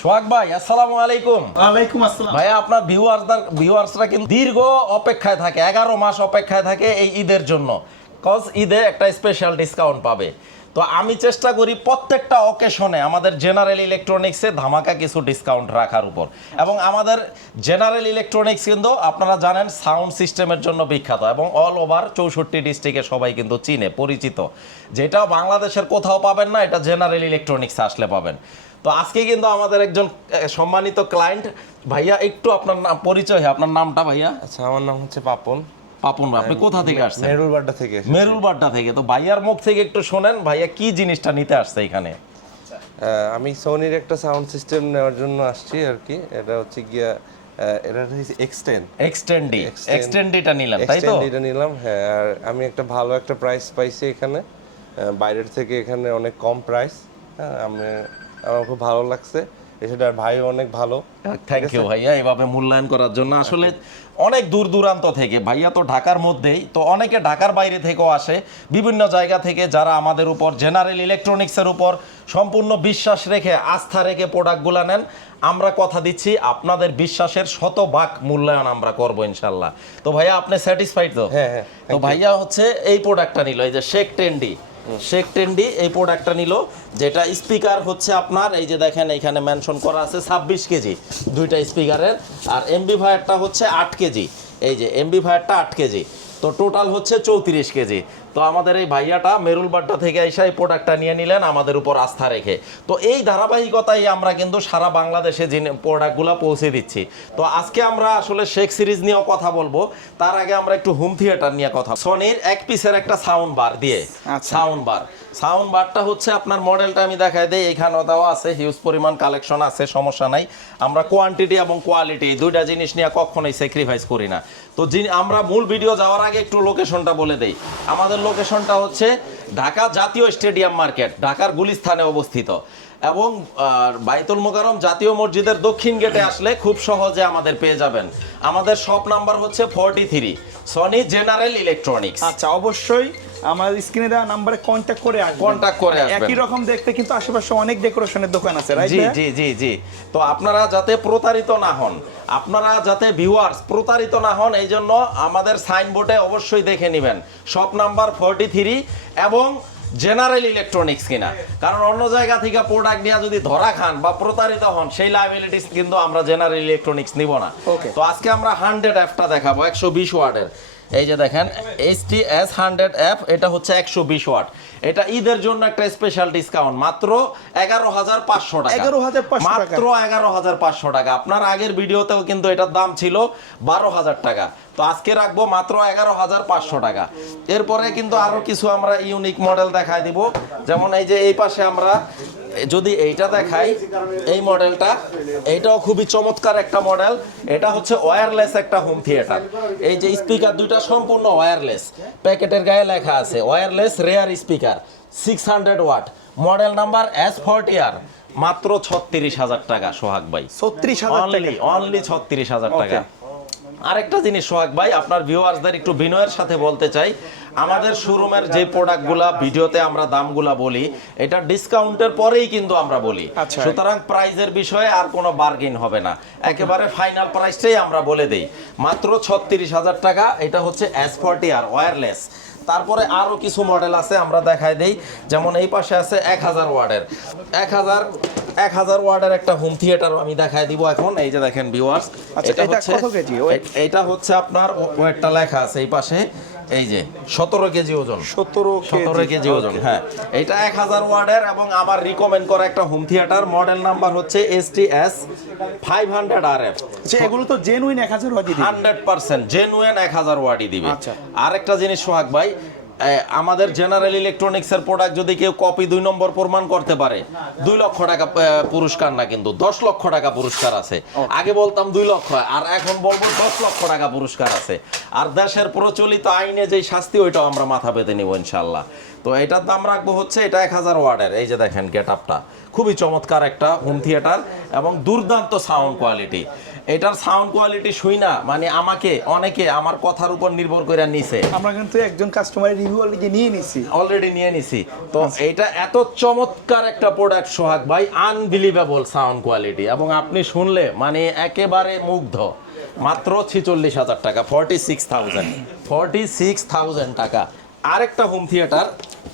সোহাগ ভাই, আসসালামু আলাইকুম। ওয়ালাইকুম আসসালাম। ভাইয়া, আপনার ভিউয়ার্সরা কিন্তু দীর্ঘ অপেক্ষায় থাকে, 11 মাস অপেক্ষায় থাকে এই ঈদের জন্য। কজ ঈদে একটা স্পেশাল ডিসকাউন্ট পাবে। তো আমি চেষ্টা করি প্রত্যেকটা অকেশনে আমাদের জেনারেল ইলেকট্রনিক্সে ধামাকা কিছু ডিসকাউন্ট রাখার উপর। এবং আমাদের জেনারেল ইলেকট্রনিক্স কিন্তু আপনারা জানেন সাউন্ড সিস্টেমের জন্য বিখ্যাত এবং অল ওভার 64 ডিস্ট্রিক্টে সবাই কিন্তু চিনে, পরিচিত। যেটা বাংলাদেশের কোথাও পাবেন না, এটা জেনারেল ইলেকট্রনিক্সে আসলে পাবেন। তো আজকে কিন্তু আমাদের একজন সম্মানিত ক্লায়েন্ট ভাইয়া, একটু আপনার নাম পরিচয়, আপনার নামটা ভাইয়া? আচ্ছা, আমার নাম হচ্ছে পাপন। পাপন ভাই, আপনি কোথা থেকে আসছেন? মেরুলবাড্ডা থেকে এসেছি। মেরুলবাড্ডা থেকে। তো ভাইয়ার মুখ থেকে একটু শোনেন, ভাইয়া কি জিনিসটা নিতে আসছে এখানে? আমি সোনির একটা সাউন্ড সিস্টেম নেওয়ার জন্য আসছি আর কি। এটা হচ্ছে গিয়া এটা হচ্ছে এক্সটেন্ডিটা নিলাম, তাই তো? এটা নিলাম, হ্যাঁ। আর আমি একটা ভালো একটা প্রাইস পাইছি এখানে, বাইরের থেকে এখানে অনেক কম প্রাইস। হ্যাঁ, আমার খুব ভালো লাগছে। এছাড়া ভাইও অনেক ভালো। থ্যাংক ইউ ভাইয়া এভাবে মূল্যায়ন করার জন্য। আসলে অনেক দূর দূরান্ত থেকে, ভাইয়া তো ঢাকার মধ্যেই, তো অনেকে ঢাকার বাইরে থেকেও আসে, বিভিন্ন জায়গা থেকে, যারা আমাদের উপর জেনারেল ইলেকট্রনিক্সের উপর সম্পূর্ণ বিশ্বাস রেখে, আস্থা রেখে প্রোডাক্টগুলো নেন। আমরা কথা দিচ্ছি আপনাদের বিশ্বাসের 100% মূল্যায়ন আমরা করবো ইনশাল্লাহ। তো ভাইয়া, আপনি স্যাটিসফাইড তো? হ্যাঁ, হ্যাঁ। তো ভাইয়া হচ্ছে এই প্রোডাক্টটা নিল, এই যে শেখ টেন্ডি এই প্রোডাক্টটা নিল, যেটা স্পিকার হচ্ছে আপনার, এই যে দেখেন এখানে মেনশন করা আছে 26 কেজি দুইটা স্পিকারের। আর এমবিফায়ারটা হচ্ছে 8 কেজি, এই যে এমবিফায়ারটা 8 কেজি, তো টোটাল হচ্ছে 34 কেজি। তো আমাদের এই ভাইয়াটা মেরুলবাড্ডা থেকে এসে এই প্রোডাক্টটা নিয়ে নিলেন আমাদের উপর আস্থা রেখে। তো এই ধারাবাহিকতায় আমরা কিন্তু সারা বাংলাদেশে যে প্রোডাক্টগুলো পৌঁছে দিচ্ছি। তো আজকে আমরা আসলে শেখ সিরিজ নিয়েও কথা বলবো, তার আগে আমরা একটু হোম থিয়েটার নিয়ে কথা। সনির এক পিসের একটা সাউন্ড বার দিয়ে, সাউন্ড বারটা হচ্ছে আপনার মডেলটা আমি দেখাই দিই, এখানেও দেওয়া আছে, হিউজ পরিমাণ কালেকশন আছে, সমস্যা নাই। আমরা কোয়ান্টিটি এবং কোয়ালিটি দুইটা জিনিস নিয়ে কখনোই স্যাক্রিফাইস করি না। তো আমরা মূল ভিডিও যাওয়ার আগে একটু লোকেশনটা বলে দেই। আমাদের লোকেশনটা হচ্ছে ঢাকা জাতীয় স্টেডিয়াম মার্কেট, ঢাকার গুলিস্তানে অবস্থিত। এবং বাইতুল মোকাররম জাতীয় মসজিদের দক্ষিণ গেটে আসলে খুব সহজে আমাদের পেয়ে যাবেন। আমাদের শপ নাম্বার হচ্ছে 43, সনি জেনারেল ইলেকট্রনিক্স। আচ্ছা, অবশ্যই আমার স্ক্রিনে দেওয়া নাম্বারে কন্ট্যাক্ট করে আসবেন। একই রকম দেখতে কিন্তু আশেপাশে অনেক ডেকোরেশনের দোকান আছে, রাইট? জি জি জি জি। তো আপনারা যাতে প্রতারিত না হন, আপনারা যাতে ভিউয়ার্স প্রতারিত না হন, এই জন্য আমাদের সাইনবোর্ডে অবশ্যই দেখে নেবেন শপ নাম্বার 43 এবং জেনারেল ইলেকট্রনিক্স কিনা। কারণ অন্য জায়গা থেকে প্রোডাক্ট নিয়ে যদি ধরা খান বা প্রতারিত হন, সেই লায়াবিলিটিস কিন্তু আমরা জেনারেল ইলেকট্রনিক্স নিব না। তো আজকে আমরা 100Fটা দেখাবো, 120 ওয়াটের। এই যে দেখেন HTS 100F, এটা হচ্ছে 120 ওয়াট। এটা ঈদের জন্য একটা স্পেশাল ডিসকাউন্ট, মাত্র 11,500 টাকা। 11,500 টাকা। আপনার আগের ভিডিওতেও কিন্তু এটার দাম ছিল 12,000 টাকা। তো আজকে রাখবো মাত্র 11,500 টাকা। এরপরে কিন্তু আরো কিছু আমরা ইউনিক মডেল দেখাই দিব, যেমন এই যে এই পাশে আমরা যদি এইটা দেখাই, এই মডেলটা, এইটাও খুবই চমৎকার একটা মডেল। এটা হচ্ছে ওয়্যারলেস একটা হোম থিয়েটার। এই যে স্পিকার দুইটা সম্পূর্ণ ওয়্যারলেস, প্যাকেটের গায়ে লেখা আছে wireless rear speaker, 600 watt, model number S40R, মাত্র 36,000 টাকা। সোহাগ ভাই, 36,000 অনলি 36,000 টাকা। আরেকটা জিনিস সোহাগ ভাই, আপনার ভিউয়ার্সদের একটু বিনয়ের সাথে বলতে চাই, আমাদের শোরুমের যে প্রোডাক্টগুলা ভিডিওতে আমরা দামগুলা বলি, এটা ডিসকাউন্টের পরেই কিন্তু আমরা বলি। সুতরাং প্রাইজের বিষয়ে আর কোনো বার্গেন হবে না, একেবারে ফাইনাল প্রাইসটাই আমরা বলে দেই, মাত্র 36,000 টাকা। এটা হচ্ছে S40R ওয়্যারলেস। তারপরে আরো কিছু মডেল আছে, আমরা দেখাই দেই। যেমন এই পাশে আছে 1000 ওয়াটের, 1000 ওয়াটের একটা হোম থিয়েটার আমি দেখাই দিব এখন। এই যে দেখেন ভিউয়ার্স, এটা হচ্ছে আপনার ওয়েটটা লেখা আছে এই পাশে, এই যে 17 কেজি ওজন, 17 কেজি ওজন। হ্যাঁ, এটা 1000 ওয়াটের এবং আমার রিকমেন্ড করা একটা হোম থিয়েটার। মডেল নাম্বার হচ্ছে STS 500RF। এগুলো তো জেনুইন 1000 ওয়াট দিবে, 100% জেনুইন 1000 ওয়াটই দিবে। আরেকটা জিনিস সোহাগ ভাই, আমাদের জেনারেল ইলেকট্রনিক্সের প্রোডাক্ট যদি কেউ কপি 2 নম্বর প্রমাণ করতে পারে, 2 লক্ষ টাকা পুরস্কার, না কিন্তু 10 লক্ষ টাকা পুরস্কার আছে। আগে বলতাম 2 লক্ষ, আর এখন বলবো 10 লক্ষ টাকা পুরস্কার আছে। আর দেশের প্রচলিত আইনে যে শাস্তি, ওইটাও আমরা মাথা পেতে নিব ইনশাল্লাহ। তো এটার দাম রাখবো হচ্ছে, এটা 1000 ওয়াটের। এই যে দেখেন গেট আপটা, খুবই চমৎকার একটা হোম থিয়েটার এবং দুর্দান্ত সাউন্ড কোয়ালিটি। এটার সাউন্ড কোয়ালিটি শুই না মানে আমাকে অনেকে আমার কথার উপর নির্ভর করে নিছে, আমরা কিন্তু একজন কাস্টমারের রিভিউ অলরেডি নিয়ে নিছি। তো এটা এত চমৎকার একটা প্রোডাক্ট সোহাগ ভাই, আনবিলিভেবল সাউন্ড কোয়ালিটি, এবং আপনি শুনলে মানে একেবারে মুগ্ধ। মাত্র 46,000 টাকা, 46,000 টাকা। আরেকটা হোম থিয়েটার,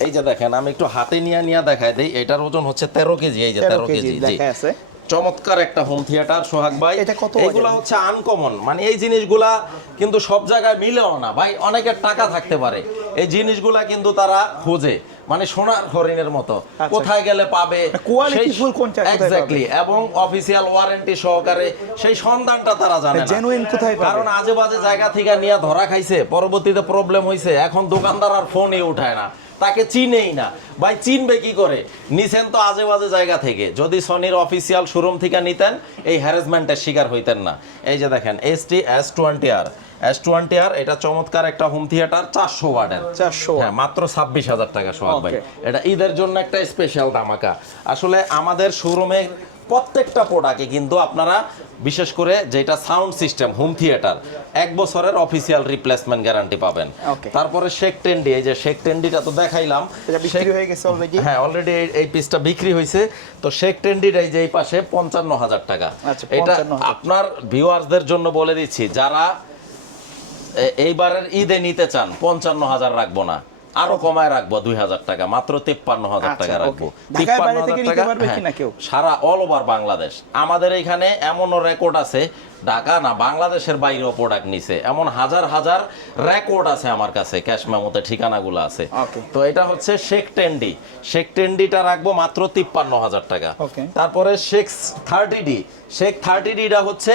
এই যে দেখেন আমি একটু হাতে নিয়ে দেখাই দেই, এটার ওজন হচ্ছে 13 কেজি, এই যে 13 কেজি দেখা আছে। চমৎকার একটা হোম থিয়েটার সোহাগ ভাই। এটা কত এগুলা হচ্ছে আনকমন, মানে এই জিনিসগুলা কিন্তু সব জায়গায় মিলেও না ভাই, অনেকের টাকা থাকতে পারে, এই জিনিসগুলা কিন্তু তারা খোঁজে মানে সোনার হরিণের মতো, কোথায় গেলে পাবে, কোয়ালিটি ফুল কোনটা এক্স্যাক্টলি, এবং অফিসিয়াল ওয়ারেন্টি সহকারে সেই সন্ধানটা তারা জানে না, জেনুইন কোথায় পাবে, কারণ আজে বাজে জায়গা থেকে নিয়ে ধরা খাইছে, পরবর্তীতে প্রবলেম হইছে, এখন দোকানদার আর ফোনই উঠায় না, তাকে চিনেই না ভাই, চিনবে কি করে, নিছেন তো আজে বাজে জায়গা থেকে। যদি সনির অফিসিয়াল শোরুম থেকে নিতেন এই হ্যারাসমেন্টের শিকার হইতেন না। এই যে দেখেন S20R, এটা চমৎকার একটা হোম থিয়েটার, 400 ওয়াটের, 400, হ্যাঁ, মাত্র 26,000 টাকা সোহাগ ভাই। এটা ঈদের জন্য একটা স্পেশাল ধামাকা। আসলে আমাদের শোরুমে প্রত্যেকটা প্রোডাক্টে কিন্তু আপনারা বিশেষ করে যেটা সাউন্ড সিস্টেম হোম থিয়েটার 1 বছরের অফিসিয়াল রিপ্লেসমেন্ট গ্যারান্টি পাবেন। তারপরে শেক টেন্ডি, এই যে শেক টেন্ডিটা তো দেখাইলাম, এটা বিক্রি হয়ে গেছে অলরেডি। হ্যাঁ, অলরেডি এই পিসটা বিক্রি হয়েছে। তো শেক টেন্ডিটা এই যে এই পাশে 55,000 টাকা। এটা আপনার ভিউয়ার্সদের জন্য বলে দিচ্ছি, যারা এইবারের ঈদে নিতে চান 55,000 রাখবো না, আরো কমায় রাখবো 2,000 টাকা, মাত্র 53,000 টাকা রাখবো। 53,000 টাকা সারা অল ওভার বাংলাদেশ। আমাদের এখানে এমনও রেকর্ড আছে, ঢাকা না বাংলাদেশের বাইরেও প্রোডাক্ট নিছে, এমন হাজার হাজার রেকর্ড আছে আমার কাছে, ক্যাশ মেমোতে ঠিকানাগুলো আছে। তো এটা হচ্ছে শেক টেন্ডিটা রাখবো মাত্র 53,000 টাকা। তারপরে শেক 30Dটা হচ্ছে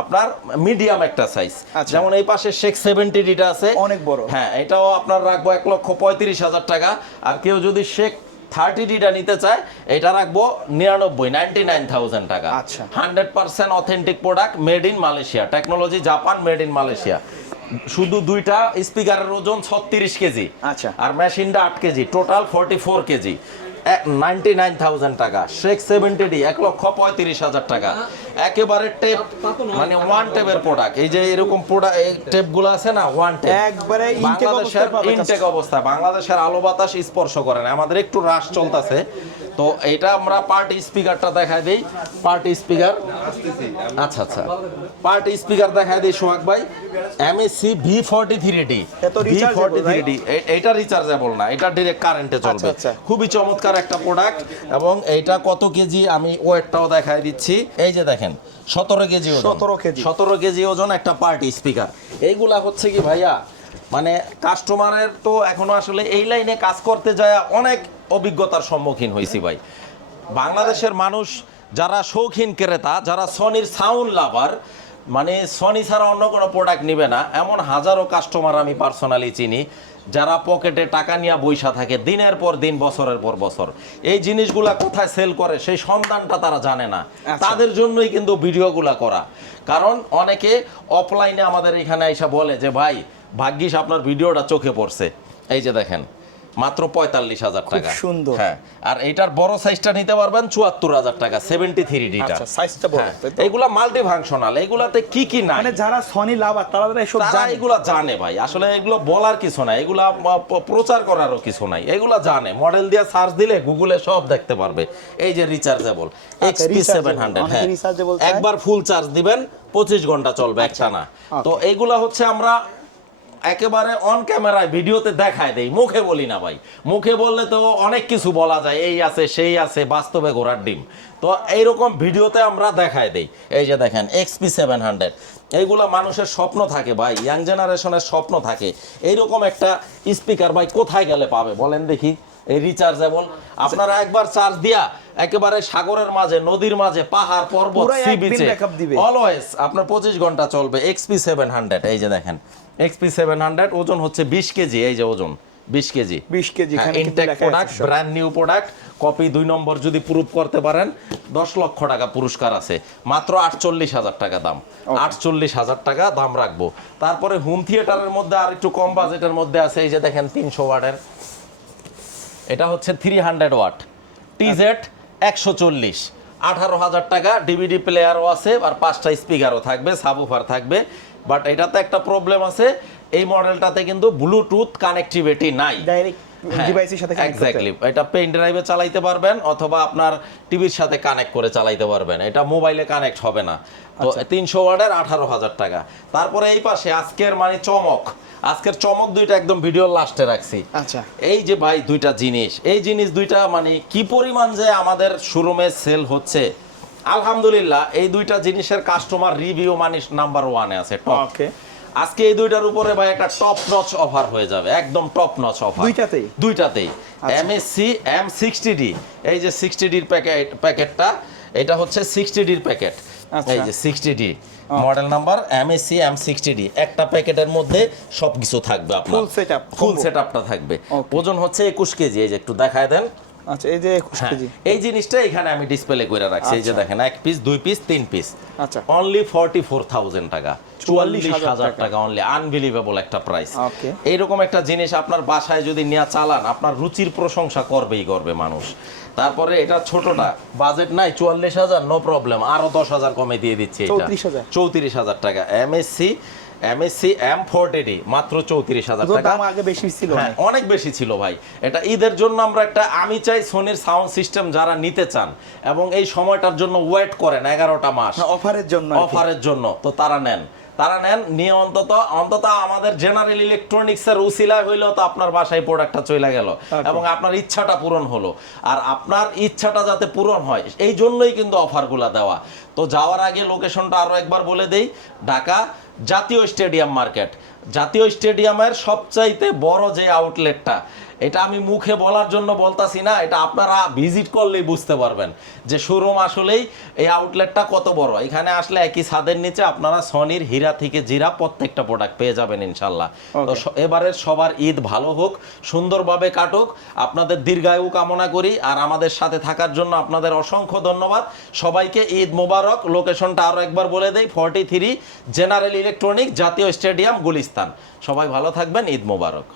আপনার মিডিয়াম একটা সাইজ, যেমন এই পাশে শেক 70Dটা আছে, অনেক বড়, হ্যাঁ, এটাও আপনার রাখবো 1,35,000 টাকা। আর কেউ যদি শেক 30Dটা নিতে চায়, এটা রাখবো 99,000 টাকা। 100% authentic product, made in Malaysia, technology Japan, made in Malaysia. শুধু দুইটা স্পিকারের ওজন 36 কেজি, আর মেশিনটা 8 কেজি, টোটাল 44 কেজি, 99,000 টাকা। শেক 70D 1,35,000 টাকা। একেবারে টেপ, মানে ওয়ান টেপের প্রোডাক্ট। এই যে এরকম প্রোডাক্ট টেপগুলো আছে না, ওয়ান টেপ, একবারে ইনটেক অবস্থা, বাংলাদেশের আলো বাতাস স্পর্শ করে না। আমাদের একটু রাশ চলতেছে, তো এটা আমরা পার্টি স্পিকারটা দেখাই দেই। পার্টি স্পিকার, আচ্ছা, পার্টি স্পিকার দেখাই দেই সোহাগ ভাই। MSC V43D, এটা রিচার্জেবল না, এটা ডাইরেক্ট কারেন্টে চলবে। খুবই চমৎকার একটা প্রোডাক্ট। এবং এইটা কত কেজি আমি ওয়েটটাও দেখাই দিচ্ছি। এই যে দেখেন 17 কেজি ওজন, 17 কেজি ওজন একটা পার্টি স্পিকার। এইগুলা হচ্ছে কি ভাইয়া, মানে কাস্টমারের তো এখনো আসলে এই লাইনে কাজ করতে যায় অনেক অভিজ্ঞতার সম্মুখীন হয়েছি ভাই। বাংলাদেশের মানুষ যারা শৌখিন ক্রেতা, যারা সনির সাউন্ড লাভার, মানে সনি ছাড়া অন্য কোনো প্রোডাক্ট নিবে না, এমন হাজারো কাস্টমার আমি পার্সোনালি চিনি, যারা পকেটে টাকা নিয়ে বইসা থাকে দিনের পর দিন, বছরের পর বছর। এই জিনিসগুলা কোথায় সেল করে সেই সন্ধানটা তারা জানে না। তাদের জন্যই কিন্তু ভিডিওগুলা করা। কারণ অনেকে অফলাইনে আমাদের এখানে এসে বলে যে ভাই ভাগ্যিস আপনার ভিডিওটা চোখে পড়ছে। এই যে দেখেন মাত্র 45,000 টাকা, সুন্দর। হ্যাঁ, আর এইটার বড় সাইজটা নিতে পারবেন 74,000 টাকা, 73Dটা। সাইজটা বড়। এগুলা মাল্টি ফাংশনাল, এগুলাতে কি না, মানে যারা সনি লাভার তারা এসব জানে, এগুলা জানে ভাই। আসলে এগুলো বলার কিছু নাই, এগুলা প্রচার করারও কিছু নাই, এগুলা জানে। মডেল দিয়ে সার্চ দিলে গুগলে সব দেখতে পারবে। এই যে রিচার্জেবল XP700, হ্যাঁ, একবার ফুল চার্জ দিবেন 25 ঘন্টা চলবে একটানা। তো এইগুলা হচ্ছে আমরা একেবারে অন ক্যামেরায় ভিডিওতে দেখায় দেই, মুখে বলি না ভাই। মুখে বললে তো অনেক কিছু বলা যায়, এই আছে সেই আছে, বাস্তবে ঘোড়ার ডিম। তো এইরকম ভিডিওতে আমরা দেখায় দেই। এই যে দেখেন XP700, এইগুলা মানুষের স্বপ্ন থাকে ভাই, ইয়াং জেনারেশনের স্বপ্ন থাকে এইরকম একটা স্পিকার ভাই, কোথায় গেলে পাবে বলেন দেখি। এই রিচার্জেবল, আপনারা একবার চার্জ দিয়া একেবারে সাগরের মাঝে, নদীর মাঝে, পাহাড় পর্বত, সি বিচে অলওয়েজ আপনার 25 ঘন্টা চলবে। XP700, এই যে দেখেন XP700, ওজন হচ্ছে 20 কেজি। এই যে ওজন 20 KG, intact product, brand new product. Copy 2 number যদি প্রুফ করতে পারেন 10 লক্ষ টাকা পুরস্কার আছে। মাত্র 48,000 টাকা দাম, 48,000 টাকা দাম রাখবো। তারপরে হোম থিয়েটারের মধ্যে আর একটু কম বাজেটের মধ্যে আছে, এই যে দেখেন 300 ওয়াটের, এটা হচ্ছে 300 ওয়াট TZ 140, 18,000 টাকা। ডিভিডি প্লেয়ারও আছে আর 5টা স্পিকারও থাকবে, সাবউফার থাকবে। বাট এটাতে একটা প্রবলেম আছে, এই মডেলটাতে কিন্তু ব্লুটুথ কানেক্টিভিটি নাই। ডাইরেক্ট ডিভাইসের সাথে কানেক্ট করতে এক্স্যাক্টলি, এটা পেন ড্রাইভে চালাইতে পারবেন অথবা আপনার টিভির সাথে কানেক্ট করে চালাইতে পারবেন, এটা মোবাইলে কানেক্ট হবে না। তো 300 ওয়াটের 18,000 টাকা। তারপরে এই পাশে আজকের মানে আজকের চমক দুইটা একদম ভিডিওর লাস্টে রাখছি। আচ্ছা, এই যে ভাই দুইটা জিনিস, এই জিনিস দুইটা মানে কি পরিমাণ যে আমাদের শোরুমে সেল হচ্ছে, আলহামদুলিল্লাহ এই দুইটা জিনিসের কাস্টমার রিভিউ মানে নাম্বার 1-এ আছে, টপ। ওকে, আজকে এই দুইটার উপরে ভাই একটা টপ নচ অফার হয়ে যাবে, একদম টপ নচ অফার দুইটাতেই। MSC M60D, এই যে 60Dর প্যাকেটটা, এটা হচ্ছে 60Dর প্যাকেট। এই যে 60D model number MSC M60D, একটা প্যাকেটের মধ্যে সবকিছু থাকবে আপনার, ফুল সেটআপটা থাকবে। ওজন হচ্ছে 21 কেজি। এই যে একটু দেখায় দেন। আচ্ছা, এই যে 21 কেজি, এই জিনিসটা এখানে আমি ডিসপ্লে করে রাখছি। এই যে দেখেন, 1 পিস, 2 পিস, 3 পিস, আচ্ছা, অনলি 44,000 টাকা, 44,000 টাকা অনলি। আনবিলিভেবল একটা প্রাইস। এইরকম একটা জিনিস আপনার বাসায় যদি নিয়ে চালান, আপনার রুচির প্রশংসা করবেই করবে মানুষ। তারপরে এটা ছোটটা, বাজেট নাই, 44,000, নো প্রবলেম, আরো 10,000 কমে দিয়ে দিচ্ছে, এটা 34,000 টাকা। MSC M40D মাত্র 34,000 টাকা। দাম আগে বেশি ছিল, অনেক বেশি ছিল ভাই। এটা ঈদের জন্য আমরা একটা, আমি চাই সোনির সাউন্ড সিস্টেম যারা নিতে চান এবং এই সময়টার জন্য ওয়েট করেন 11টা মাস অফারের জন্য, তো তারা নেন নিয়ে অন্তত আমাদের জেনারেল ইলেকট্রনিক্সের উসিলায় হইলেও তো আপনার বাসায় প্রোডাক্টটা চলে গেল এবং আপনার ইচ্ছাটা পূরণ হলো। আর আপনার ইচ্ছাটা যাতে পূরণ হয় এই জন্যই কিন্তু অফারগুলো দেওয়া। তো যাওয়ার আগে লোকেশনটা আরো একবার বলে দেই, ঢাকা জাতীয় স্টেডিয়াম মার্কেট। জাতীয় স্টেডিয়ামের সবচাইতে বড় যে আউটলেটটা, এটা আমি মুখে বলার জন্য বলতাছি না, এটা আপনারা ভিজিট করলেই বুঝতে পারবেন যে শোরুম আসলেই এই আউটলেটটা কত বড়। এখানে আসলে একই ছাদের নিচে আপনারা সনির হীরা থেকে জিরা প্রত্যেকটা প্রোডাক্ট পেয়ে যাবেন ইনশাল্লাহ। তো এবারের সবার ঈদ ভালো হোক, সুন্দরভাবে কাটুক, আপনাদের দীর্ঘায়ু কামনা করি। আর আমাদের সাথে থাকার জন্য আপনাদের অসংখ্য ধন্যবাদ। সবাইকে ঈদ মোবারক। লোকেশনটা আরো একবার বলে দেই, 43 জেনারেল ইলেকট্রনিক, জাতীয় স্টেডিয়াম, গুলিস্তান। সবাই ভালো থাকবেন, ঈদ মোবারক।